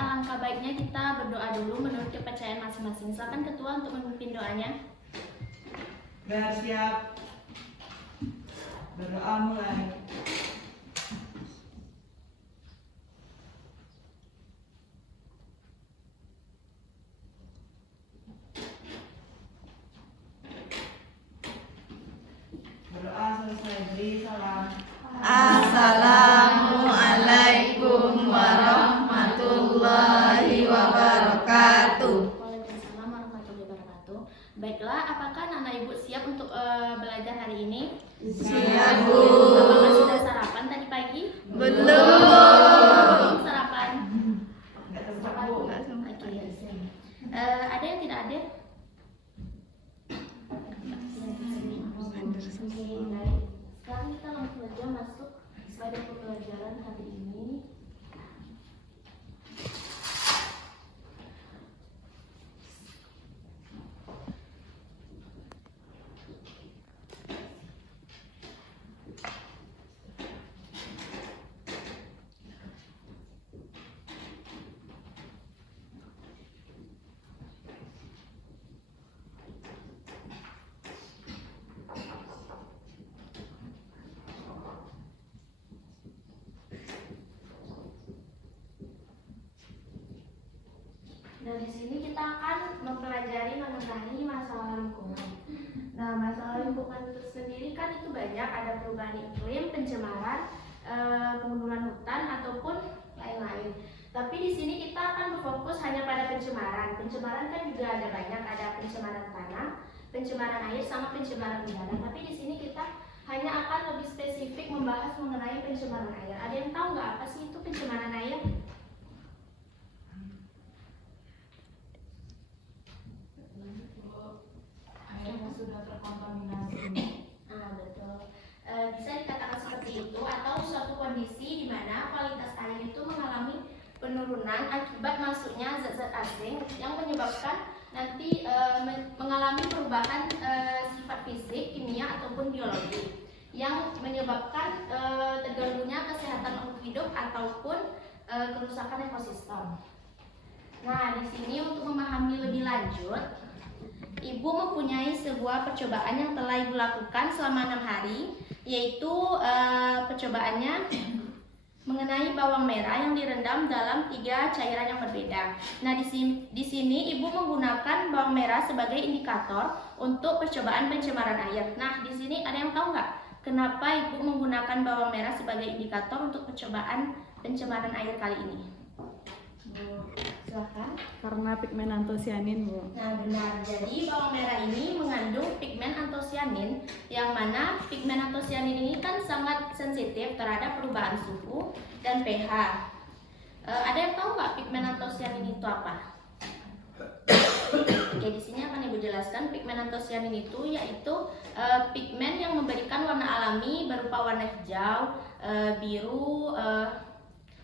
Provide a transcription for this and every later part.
alangkah baiknya kita berdoa dulu menurut kepercayaan masing-masing. Silakan ketua untuk memimpin doanya. Bersiap. Berdoa mulai. Berdoa selesai, beri salam. Assalamualaikum warahmatullahi wabarakatuh. Waalaikumsalam warahmatullahi wabarakatuh. Baiklah, apakah anak ibu siap untuk belajar hari ini? Siap, Bu. Apakah sudah sarapan tadi pagi? Belum. Sarapan? Enggak sempat, Bu. Oke. Ada yang tidak ada? Oke, baik. Sekarang kita langsung saja masuk pada pembelajaran hari ini. Dan di sini kita akan mempelajari mengenai masalah lingkungan. Nah, masalah lingkungan itu sendiri kan itu banyak, ada perubahan iklim, pencemaran, pengunduran hutan ataupun lain-lain. Tapi di sini kita akan berfokus hanya pada pencemaran. Pencemaran kan juga ada banyak, ada pencemaran tanah, pencemaran air, sama pencemaran udara. Tapi di sini kita hanya akan lebih spesifik membahas mengenai pencemaran air. Ada yang tahu nggak apa sih itu pencemaran air? Air yang sudah terkontaminasi. Nah, betul. Bisa dikatakan seperti itu, atau suatu kondisi di mana kualitas air itu mengalami penurunan akibat masuknya zat-zat asing yang menyebabkan nanti mengalami perubahan sifat fisik, kimia ataupun biologi yang menyebabkan terganggunya kesehatan makhluk hidup ataupun kerusakan ekosistem. Nah, di sini untuk memahami lebih lanjut, Ibu mempunyai sebuah percobaan yang telah Ibu lakukan selama 6 hari, yaitu percobaannya mengenai bawang merah yang direndam dalam 3 cairan yang berbeda. Nah, di sini Ibu menggunakan bawang merah sebagai indikator untuk percobaan pencemaran air. Nah, di sini ada yang tahu nggak kenapa Ibu menggunakan bawang merah sebagai indikator untuk percobaan pencemaran air kali ini? Silakan. Karena pigmen antosianin, Bu. Nah, benar. Jadi bawang merah ini mengandung pigmen antosianin, yang mana pigmen antosianin ini kan sangat sensitif terhadap perubahan suhu dan pH. Ada yang tahu nggak pigmen antosianin itu apa? Oke, di sini akan Ibu jelaskan. Pigmen antosianin itu yaitu pigmen yang memberikan warna alami berupa warna hijau, biru,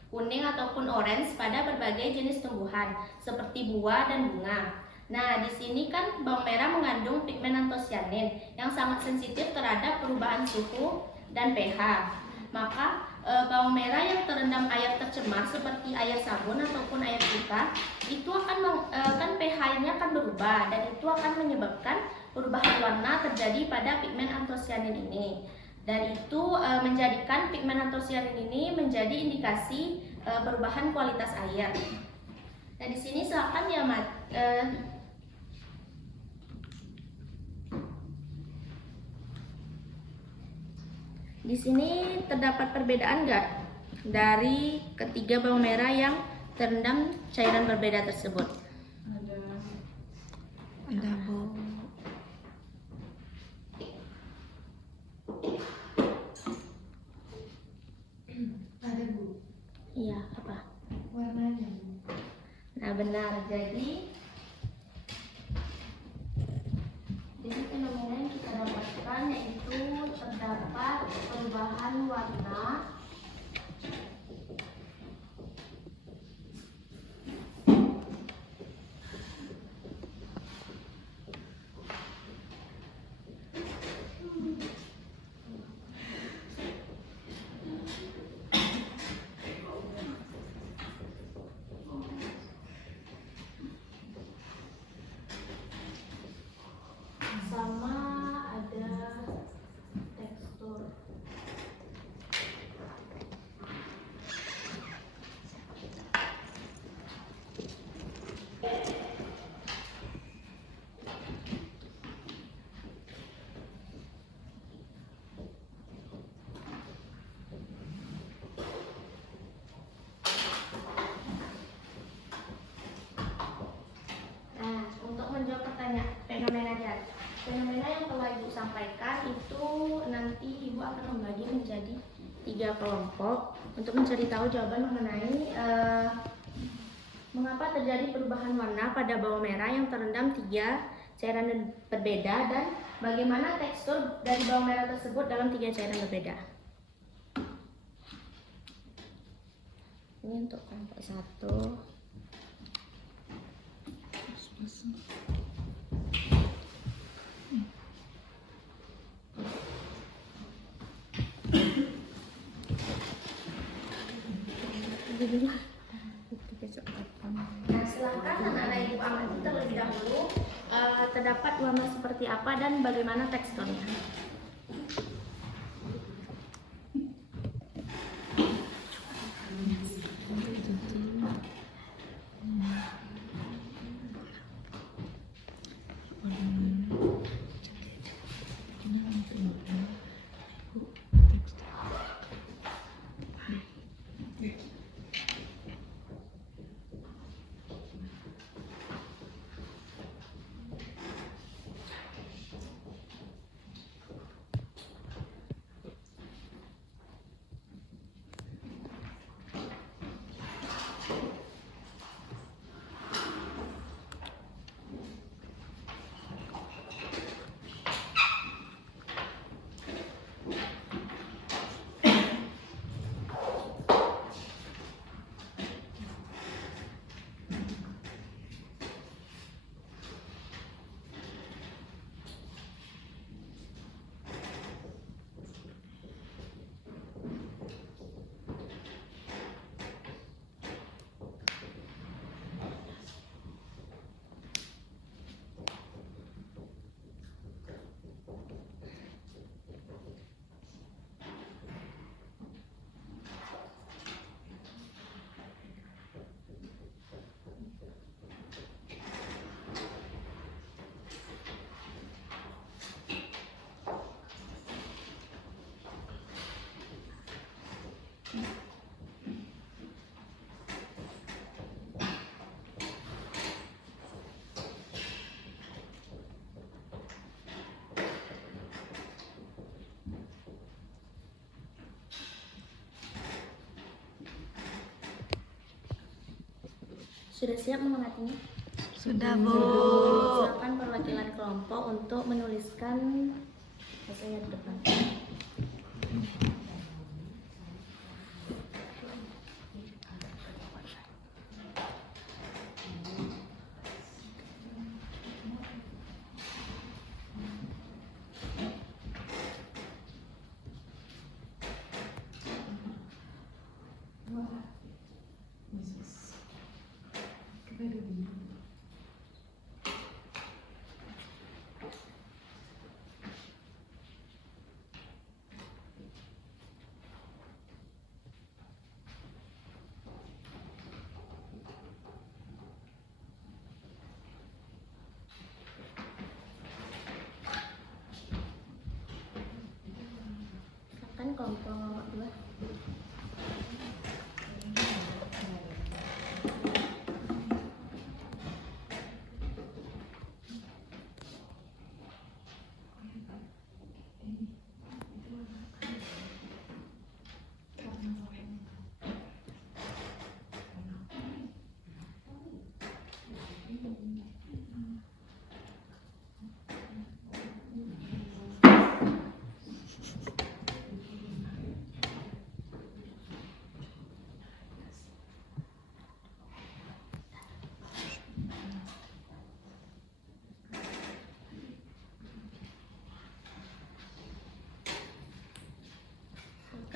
kuning ataupun orange pada berbagai jenis tumbuhan seperti buah dan bunga. Nah, di sini kan bawang merah mengandung pigmen antosianin yang sangat sensitif terhadap perubahan suhu dan pH. Maka bawang merah yang terendam air tercemar seperti air sabun ataupun air cuka itu akan kan pH-nya akan berubah, dan itu akan menyebabkan perubahan warna terjadi pada pigmen antosianin ini. Dan itu menjadikan pigmen antosianin ini menjadi indikasi perubahan kualitas air. Nah, di sini silakan ya, Mat. Di sini terdapat perbedaan nggak dari ketiga bawang merah yang terendam cairan berbeda tersebut? Ada, Bu. Ada, Bu. Iya, apa? Warnanya, Bu. Nah, benar. Jadi fenomena yang kita dapatkan yaitu terdapat perubahan warna sampaikan itu nanti Ibu akan membagi menjadi 3 kelompok untuk mencari tahu jawaban mengenai mengapa terjadi perubahan warna pada bawang merah yang terendam 3 cairan berbeda dan bagaimana tekstur dari bawang merah tersebut dalam 3 cairan berbeda. Ini untuk kelompok 1. Nah, silakan anak-anak Ibu amati terlebih dahulu terdapat warna seperti apa dan bagaimana teksturnya. Sudah siap mengamatinya? Sudah, Bu. Silakan perwakilan kelompok untuk menuliskan hasilnya di depan. Silakan kelompok 2.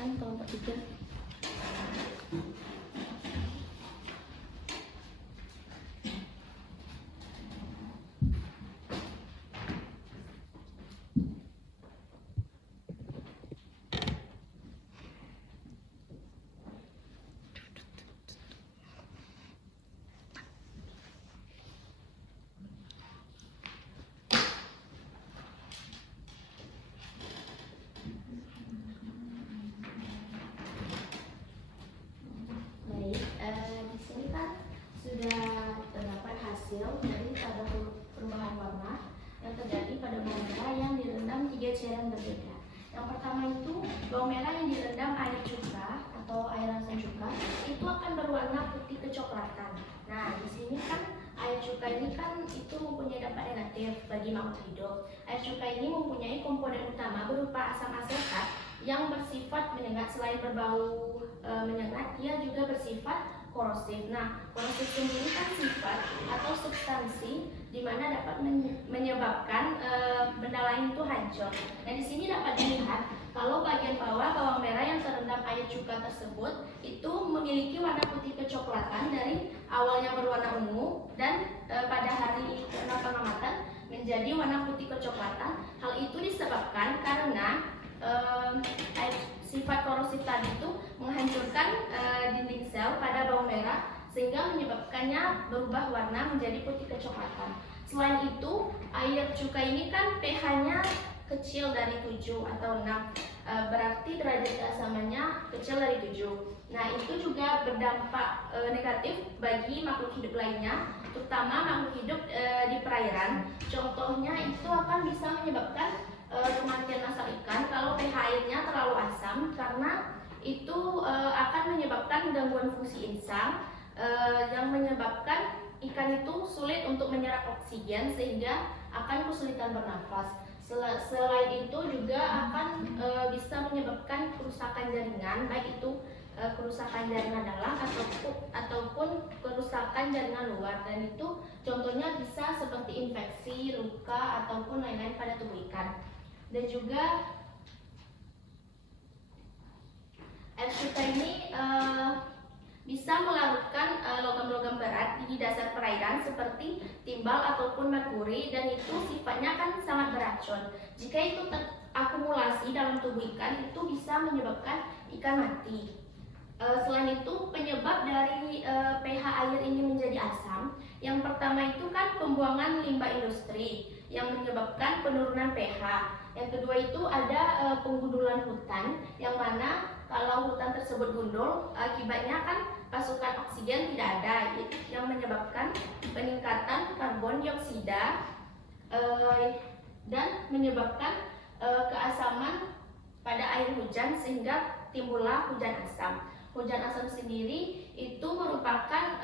Silakan kelompok 3. cairan berbeda. Yang pertama itu bawang merah yang direndam air cuka atau air asam cuka itu akan berwarna putih kecoklatan. Nah, di sini kan air cuka ini kan itu mempunyai dampak negatif bagi makhluk hidup. Air cuka ini mempunyai komponen utama berupa asam asetat yang bersifat menyengat. Selain berbau menyengat, dia juga bersifat korosif. Nah, korosif sendiri kan sifat atau substansi di mana dapat menyebabkan benda lain itu hancur. Nah, di sini dapat dilihat kalau bagian bawah bawang merah yang terendam air cuka tersebut itu memiliki warna putih kecoklatan dari awalnya berwarna ungu dan pada hari ke-6 pengamatan menjadi warna putih kecoklatan. Hal itu disebabkan karena sifat korosif tadi itu menghancurkan dinding sel pada bawang merah sehingga menyebabkannya berubah warna menjadi putih kecoklatan. Selain itu, air cuka ini kan pH-nya kecil dari 7 atau 6, berarti derajat keasamannya kecil dari 7. Nah, itu juga berdampak negatif bagi makhluk hidup lainnya, terutama makhluk hidup di perairan. Contohnya itu akan bisa menyebabkan kematian asal ikan kalau pH airnya terlalu asam, karena itu akan menyebabkan gangguan fungsi insang yang menyebabkan ikan itu sulit untuk menyerap oksigen sehingga akan kesulitan bernafas. Selain itu juga akan bisa menyebabkan kerusakan jaringan, baik itu kerusakan jaringan dalam ataupun kerusakan jaringan luar, dan itu contohnya bisa seperti infeksi, luka ataupun lain-lain pada tubuh ikan. Dan juga air cuka ini bisa melarutkan logam-logam berat di dasar perairan seperti timbal ataupun merkuri, dan itu sifatnya kan sangat beracun. Jika itu terakumulasi dalam tubuh ikan, itu bisa menyebabkan ikan mati. Selain itu, penyebab dari pH air ini menjadi asam, yang pertama itu kan pembuangan limbah industri yang menyebabkan penurunan pH. Yang kedua itu ada penggundulan hutan, yang mana kalau hutan tersebut gundul, akibatnya kan pasukan oksigen tidak ada, yang menyebabkan peningkatan karbon dioksida dan menyebabkan keasaman pada air hujan sehingga timbullah hujan asam. Hujan asam sendiri itu merupakan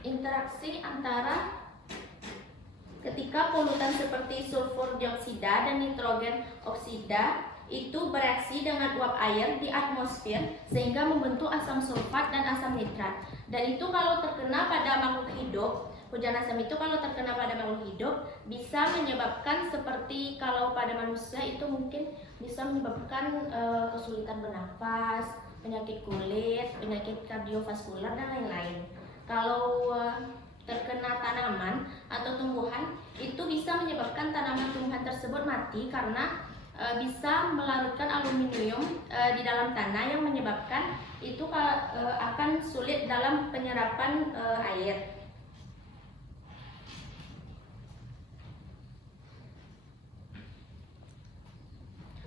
interaksi antara ketika polutan seperti sulfur dioksida dan nitrogen oksida itu bereaksi dengan uap air di atmosfer sehingga membentuk asam sulfat dan asam nitrat. Dan itu kalau terkena pada makhluk hidup, hujan asam itu kalau terkena pada makhluk hidup bisa menyebabkan seperti kalau pada manusia itu mungkin bisa menyebabkan kesulitan bernafas, penyakit kulit, penyakit kardiovaskular dan lain-lain. Kalau terkena tanaman atau tumbuhan itu bisa menyebabkan tanaman tumbuhan tersebut mati karena bisa melarutkan aluminium di dalam tanah yang menyebabkan itu akan sulit dalam penyerapan air.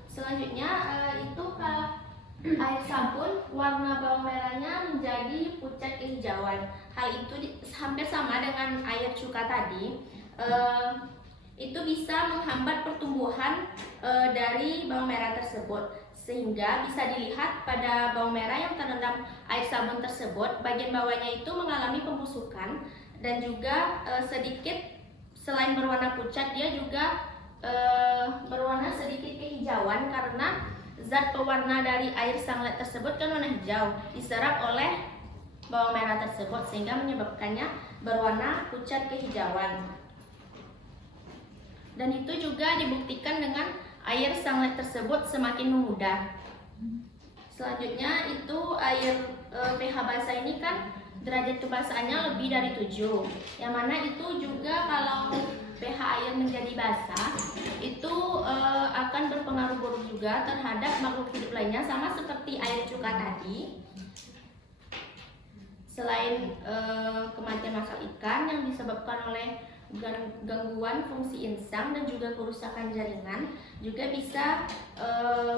Selanjutnya itu air sabun, warna bawang merahnya menjadi pucat kehijauan. Hal itu hampir sama dengan air cuka tadi. Itu bisa menghambat pertumbuhan dari bawang merah tersebut, sehingga bisa dilihat pada bawang merah yang terendam air sabun tersebut, bagian bawahnya itu mengalami pembusukan dan juga sedikit selain berwarna pucat, dia juga berwarna sedikit kehijauan karena zat pewarna dari air sunlight tersebut kan warna hijau diserap oleh bawang merah tersebut sehingga menyebabkannya berwarna pucat kehijauan. Dan itu juga dibuktikan dengan air sunlight tersebut semakin memudar. Selanjutnya itu air pH basah ini kan derajat kebasahannya lebih dari 7, yang mana itu juga kalau pH air menjadi basah itu akan berpengaruh buruk juga terhadap makhluk hidup lainnya, sama seperti air cuka tadi. Selain kematian masal ikan yang disebabkan oleh gangguan fungsi insang dan juga kerusakan jaringan, juga bisa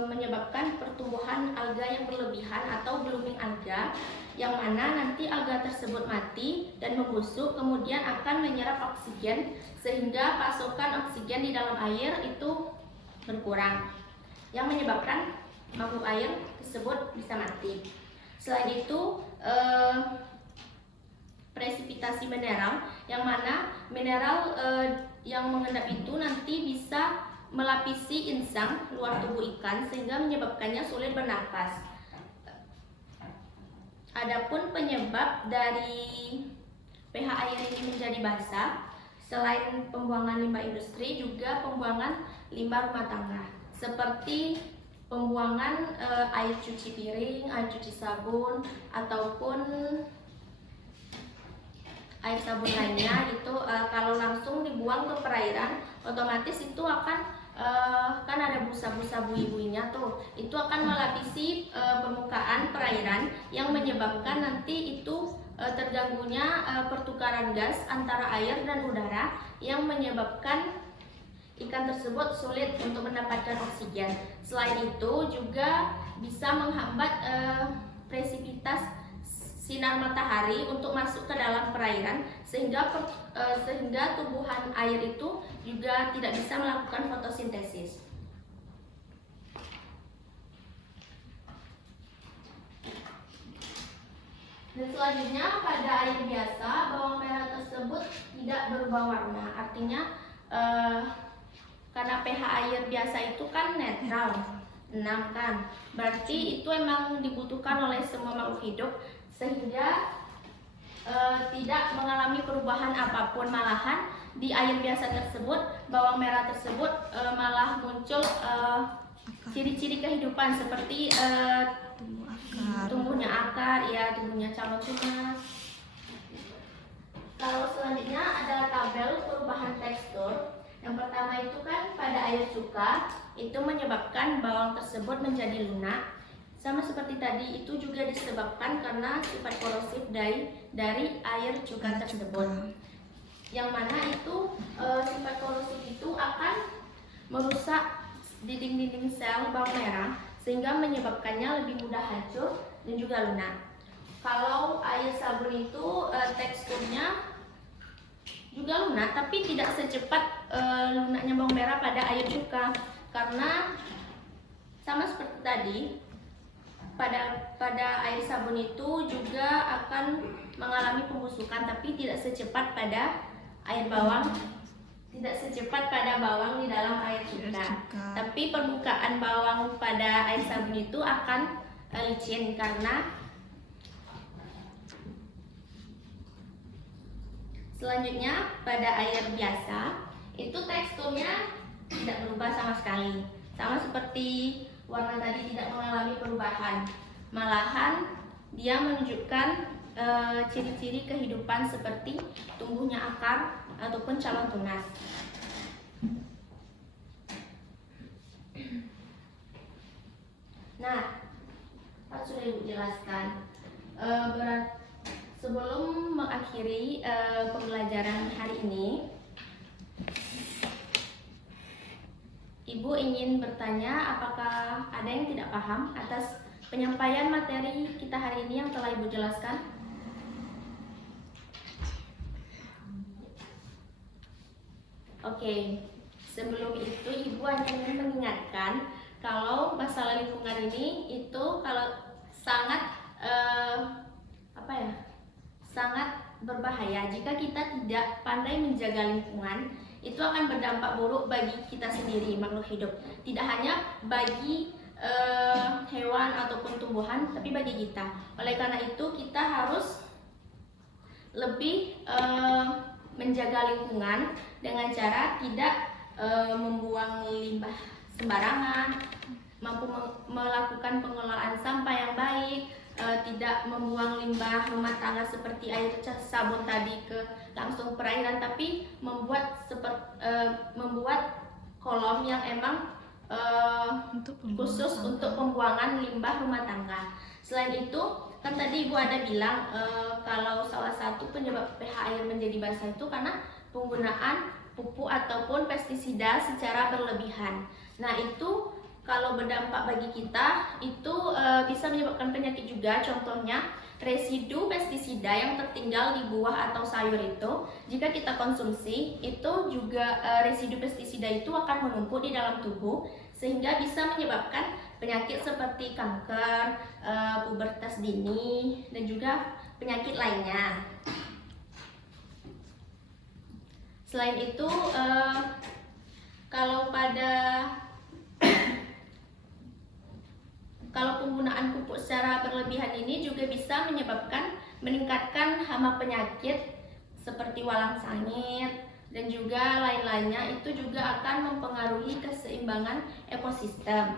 menyebabkan pertumbuhan alga yang berlebihan atau blooming alga, yang mana nanti alga tersebut mati dan membusuk, kemudian akan menyerap oksigen sehingga pasokan oksigen di dalam air itu berkurang, yang menyebabkan makhluk air tersebut bisa mati. Selain itu, presipitasi mineral, yang mana mineral yang mengendap itu nanti bisa melapisi insang luar tubuh ikan sehingga menyebabkannya sulit bernafas. Adapun penyebab dari pH air ini menjadi basah, selain pembuangan limbah industri, juga pembuangan limbah rumah tangga seperti pembuangan air cuci piring, air cuci sabun, ataupun air sabun lainnya itu kalau langsung dibuang ke perairan, otomatis itu akan kan ada busa-busa bui-buinya tuh, itu akan melapisi permukaan perairan yang menyebabkan nanti itu terganggunya pertukaran gas antara air dan udara, yang menyebabkan ikan tersebut sulit untuk mendapatkan oksigen. Selain itu juga bisa menghambat presipitas sinar matahari untuk masuk ke dalam perairan, sehingga tumbuhan air itu juga tidak bisa melakukan fotosintesis. Dan selanjutnya, pada air biasa bawang merah tersebut tidak berubah warna. Artinya karena pH air biasa itu kan netral, 6 kan, berarti itu emang dibutuhkan oleh semua makhluk hidup, sehingga tidak mengalami perubahan apapun. Malahan di air biasa tersebut, bawang merah tersebut malah muncul ciri-ciri kehidupan seperti tumbuhnya akar, ya, tumbuhnya calon tunas. Kalau selanjutnya adalah tabel perubahan tekstur. Yang pertama itu kan pada air cuka itu menyebabkan bawang tersebut menjadi lunak. Sama seperti tadi, itu juga disebabkan karena sifat korosif dari air cuka tersebut, yang mana itu sifat korosif itu akan merusak dinding-dinding sel bawang merah sehingga menyebabkannya lebih mudah hancur dan juga lunak. Kalau air sabun itu teksturnya juga lunak, tapi tidak secepat lunaknya bawang merah pada air cuka, karena sama seperti tadi, pada air sabun itu juga akan mengalami pembusukan, tapi tidak secepat pada air bawang, tidak secepat pada bawang di dalam air cuka. Tapi permukaan bawang pada air sabun itu akan licin, karena selanjutnya pada air biasa itu teksturnya tidak berubah sama sekali, sama seperti warna tadi, tidak mengalami perubahan. Malahan dia menunjukkan ciri-ciri kehidupan seperti tumbuhnya akar ataupun calon tunas. Nah, sudah Ibu jelaskan. Sebelum mengakhiri pembelajaran hari ini, Ibu ingin bertanya, apakah ada yang tidak paham atas penyampaian materi kita hari ini yang telah Ibu jelaskan? Oke, sebelum itu Ibu hanya ingin mengingatkan kalau masalah lingkungan ini itu kalau sangat sangat berbahaya jika kita tidak pandai menjaga lingkungan. Itu akan berdampak buruk bagi kita sendiri, makhluk hidup. Tidak hanya bagi hewan ataupun tumbuhan, tapi bagi kita. Oleh karena itu kita harus lebih menjaga lingkungan dengan cara tidak membuang limbah sembarangan, mampu melakukan pengelolaan sampah yang baik, tidak membuang limbah rumah tangga seperti air sabun tadi ke langsung perairan, tapi membuat kolom yang emang khusus untuk pembuangan limbah rumah tangga. Selain itu, kan tadi Ibu ada bilang kalau salah satu penyebab pH air menjadi basah itu karena penggunaan pupuk ataupun pestisida secara berlebihan. Nah itu kalau berdampak bagi kita itu bisa menyebabkan penyakit juga. Contohnya residu pestisida yang tertinggal di buah atau sayur itu jika kita konsumsi itu juga residu pestisida itu akan menumpuk di dalam tubuh sehingga bisa menyebabkan penyakit seperti kanker, pubertas dini, dan juga penyakit lainnya. Selain itu, kalau penggunaan pupuk secara berlebihan ini juga bisa menyebabkan meningkatkan hama penyakit seperti walang sangit dan juga lain-lainnya. Itu juga akan mempengaruhi keseimbangan ekosistem.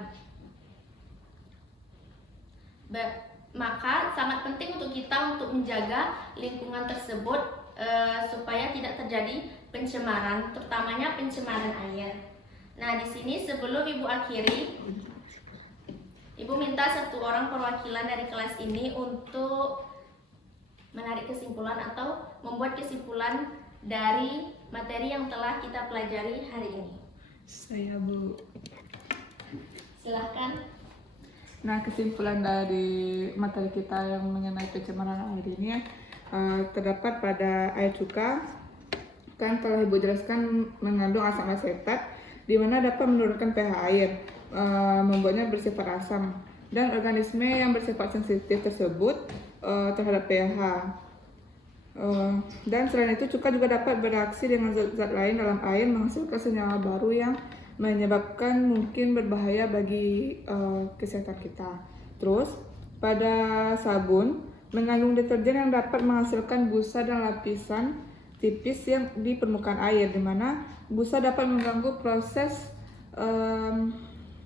Maka sangat penting untuk kita untuk menjaga lingkungan tersebut supaya tidak terjadi pencemaran, terutamanya pencemaran air. Nah, di sini sebelum Ibu akhiri, Ibu minta satu orang perwakilan dari kelas ini untuk menarik kesimpulan atau membuat kesimpulan dari materi yang telah kita pelajari hari ini. Saya, Bu. Silahkan. Nah, kesimpulan dari materi kita yang mengenai pencemaran air ini terdapat pada air cuka, kan telah Ibu jelaskan mengandung asam asetat, di mana dapat menurunkan pH air, membuatnya bersifat asam, dan organisme yang bersifat sensitif tersebut terhadap pH. Dan selain itu cuka juga dapat bereaksi dengan zat-zat lain dalam air menghasilkan senyawa baru yang menyebabkan mungkin berbahaya bagi kesehatan kita. Terus pada sabun mengandung deterjen yang dapat menghasilkan busa dan lapisan tipis yang di permukaan air, di mana busa dapat mengganggu proses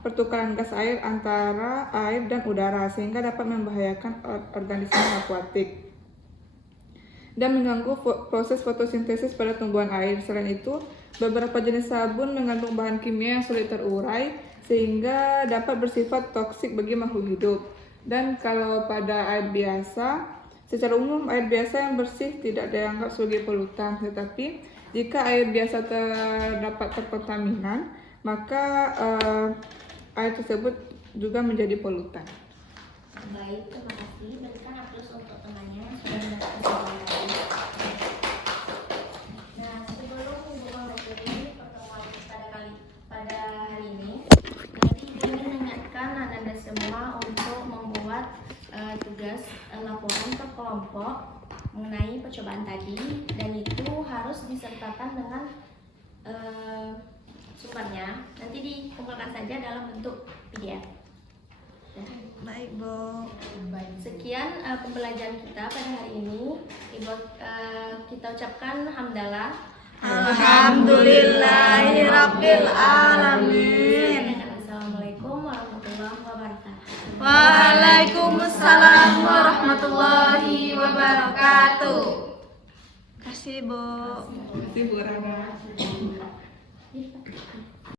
pertukaran gas air antara air dan udara sehingga dapat membahayakan organisme akuatik dan mengganggu proses fotosintesis pada tumbuhan air. Selain itu, beberapa jenis sabun mengandung bahan kimia yang sulit terurai sehingga dapat bersifat toksik bagi makhluk hidup. Dan kalau pada air biasa, secara umum air biasa yang bersih tidak dianggap sebagai polutan, tetapi jika air biasa terdapat terkontaminan, maka air tersebut juga menjadi polutan. Baik, terima kasih. Berikan aplaus untuk temannya yang sudah mendapat kesempatan tadi. Nah, sebelum Ibu mengakhiri pertemuan pada hari ini, nanti ingin mengingatkan Anda semua untuk membuat tugas laporan per kelompok mengenai percobaan tadi, dan itu harus disertakan dengan sumbernya. Nanti dikumpulkan saja dalam bentuk PDF. Baik, Bu. Sekian pembelajaran kita pada hari ini. Kita ucapkan hamdalah. Alhamdulillahirabbil alamin. Assalamualaikum warahmatullahi wabarakatuh. Waalaikumsalam warahmatullahi wabarakatuh. Kasih, Bu. Terima kasih Bu Rana.